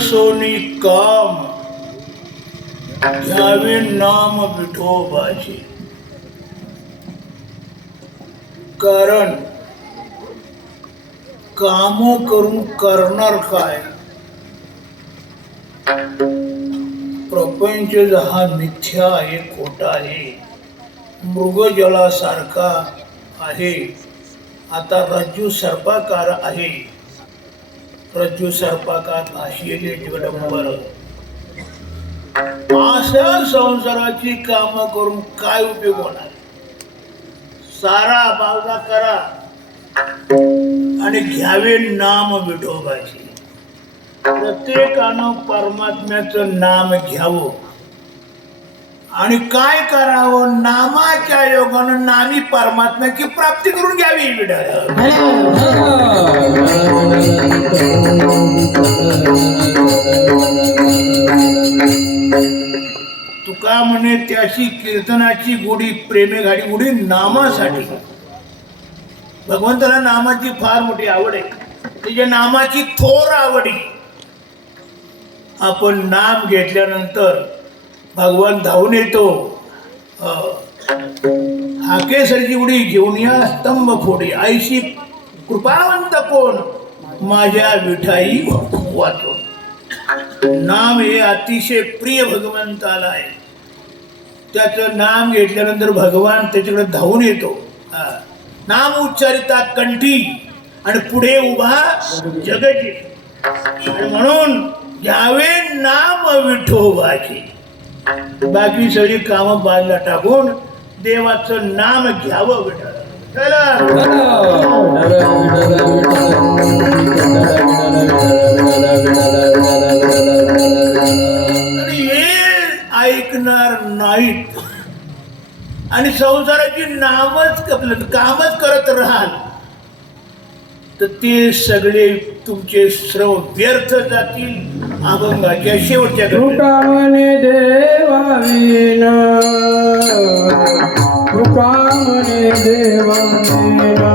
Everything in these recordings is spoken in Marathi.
सोनी काम घ्यावे नाम विठोबाचे, कारण काम करून करणार काय? प्रपंच हा मिथ्या आहे, खोटा आहे, मृगजलासारखा आहे. आता रज्जू सर्पाकार आहे, रज्जू सर्पाकार भाषेले जगडंबर. अशा संसाराची काम करून काय उपयोग होणार? सारा बावजा करा आणि घ्यावे नाम विठोबाचे. प्रत्येकानं परमात्म्याचं नाम घ्यावं आणि काय करावं? नामाच्या योगानं नामी परमात्म्याची प्राप्ती करून घ्यावी. तुका म्हणे त्याची कीर्तनाची गोडी, प्रेमे गाडी गोडी नामासाठी. भगवंताला नामाची फार मोठी आवड आहे, त्याच्या नामाची थोर आवडी. आपण नाम घेतल्यानंतर भगवान धावून येतो. हाकेसरची उडी घेऊन या स्तंभ फोडी, आईशी कृपावंत कोण, माझ्या विठाई वाचो. नाम हे अतिशय प्रिय भगवंताला आहे. त्याचं नाम घेतल्यानंतर भगवान त्याच्याकडे धावून येतो. नाम उच्चारिता कंठी आणि पुढे उभा जगजी. म्हणून घ्यावे नाम विठोबाचे. बाकी सगळी कामं बाजूला टाकून देवाचं नाम घ्यावं. विठ्ठल हे ऐकणार नाहीत आणि संसाराची कामच करत राहाल तर ते सगळे तुमचे श्रम व्यर्थ जातील. अभंगाच्या शेवटच्या तुकामने देवावीना, तुकामने देवावीना,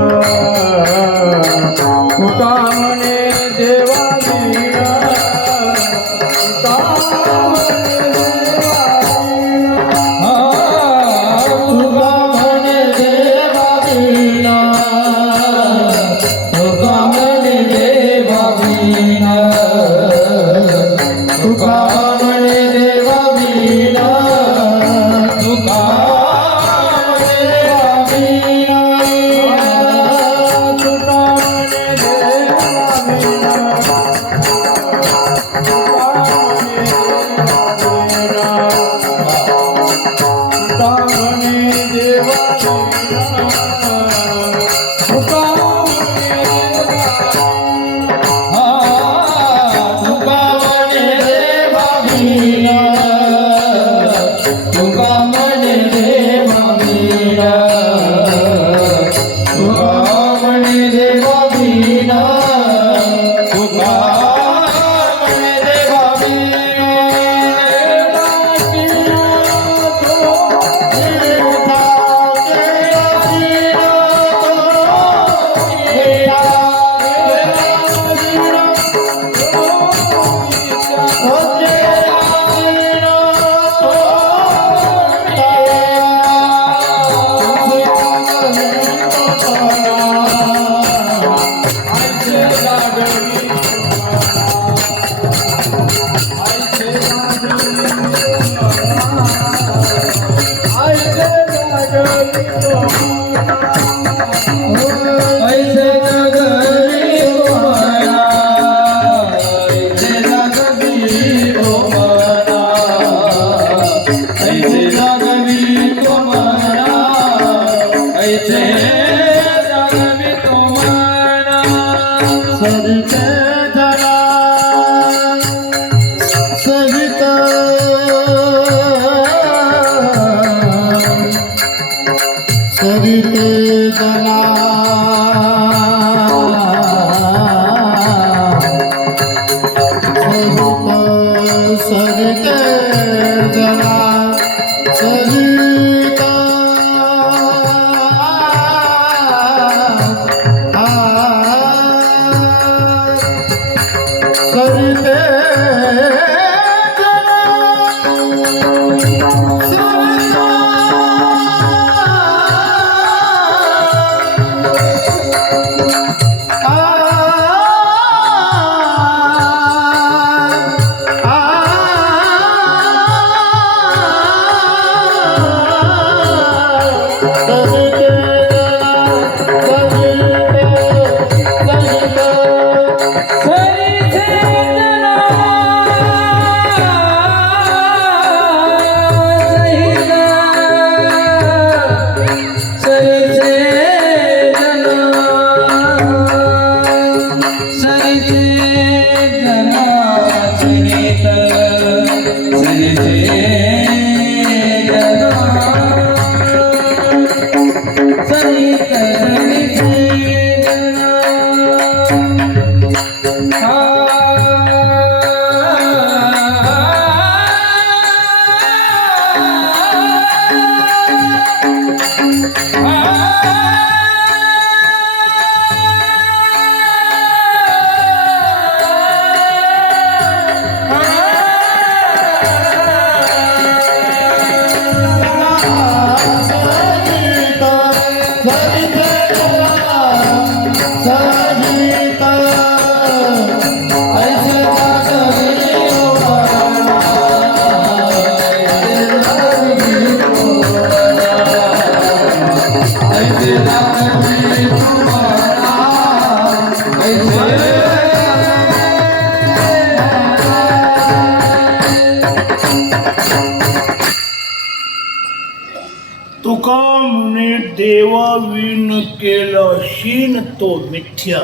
तुका म्हणे देवा विण केलं शीन तो मिथ्या.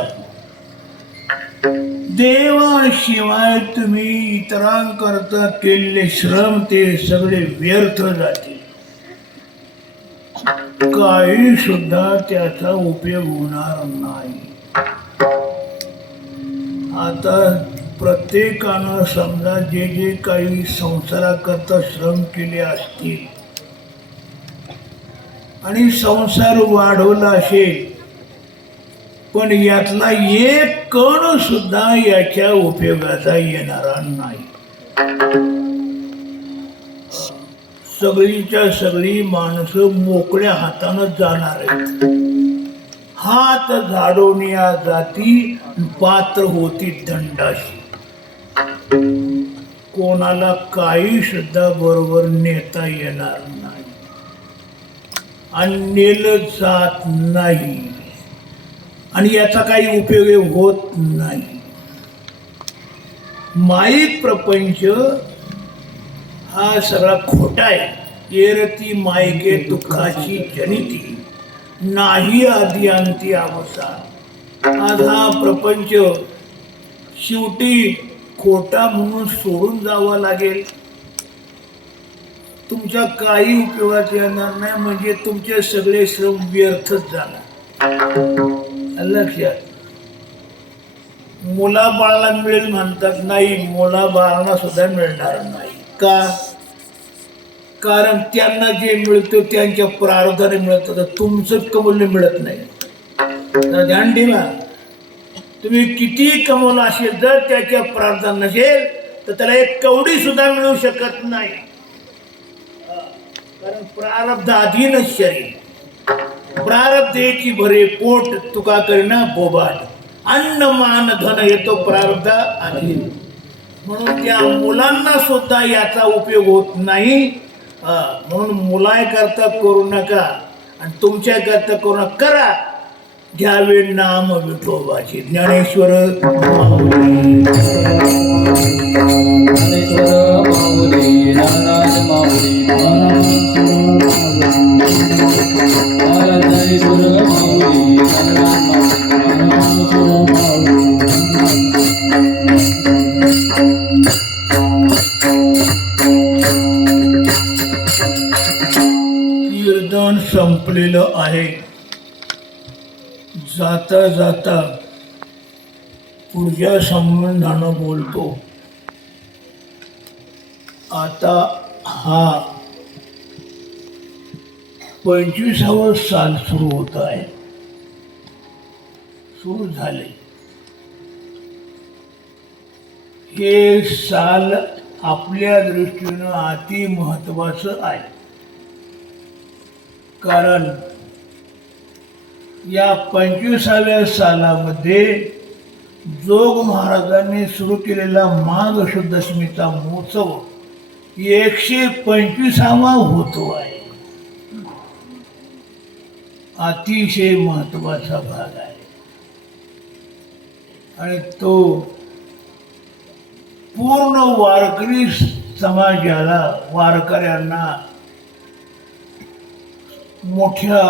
देवाशिवाय तुम्ही इतरांकरता केलेले श्रम ते सगळे व्यर्थ जातील. काही सुद्धा त्याचा उपयोग होणार नाही. आता प्रत्येकानं समजा जे जे काही संसाराकरता श्रम केले असतील आणि संसार वाढवला असेल, पण यातला एक कण सुद्धा याच्या उपयोगाचा येणारा नाही. सगळीच्या सगळी माणसं मोकळ्या हातानं जाणार आहेत. हात झाडून या जाती पात्र होती दंडाशी. कोणाला काही सुद्धा बरोबर नेता येणार नाही आणि नेलं जात नाही आणि याचा काही उपयोग होत नाही. माईक प्रपंच हा सगळा खोटा आहे. येरती मायके दुःखाची जनिती. नाही आधी अंती अवसान. आज हा प्रपंच शेवटी खोटा म्हणून सोडून जावा लागेल. तुमच्या काही उपयोगात येणार नाही, म्हणजे तुमचे सगळे श्रम व्यर्थच जाणार. लक्षात. मुलाबाळाला मिळेल म्हणतात, नाही, मुलाबाळांना सुद्धा मिळणार नाही. का? कारण त्यांना जे मिळतं त्यांच्या प्रारब्धाने मिळतं, तर तुमचं कमवलं मिळत नाही. तर ध्यान ठेवा, तुम्ही किती कमवलं असेल, जर त्याच्या प्रारब्धान नसेल तर त्याला एक कवडी सुद्धा मिळू शकत नाही. कारण प्रारब्ध अधीन शरीर. प्रारब्धेची भरे पोट तुका करीना बोबाट. अन्न मान धन येतो प्रारब्ध अधीन. म्हणून त्या मुलांना सुद्धा याचा उपयोग होत नाही. म्हणून मुलांकरता करू नका आणि तुमच्या करता करू नका. करा, घ्यावे नाम विठोबाचे. ज्ञानेश्वर माऊली. कीर्तन संपलेलं आहे. जाता जाता पुढच्या संबंधानं बोलतो. आता हा 25वा साल सुरू होत आहे. सुरू झाले. हे साल आपल्या दृष्टीनं अति महत्वाचं आहे. कारण या 25व्या सालामध्ये जोग महाराजांनी सुरू केलेला माघ शुद्ध दशमीचा महोत्सव 125वा होतो आहे. अतिशय महत्वाचा भाग आहे आणि तो पूर्ण वारकरी समाजाला, वारकऱ्यांना मोठ्या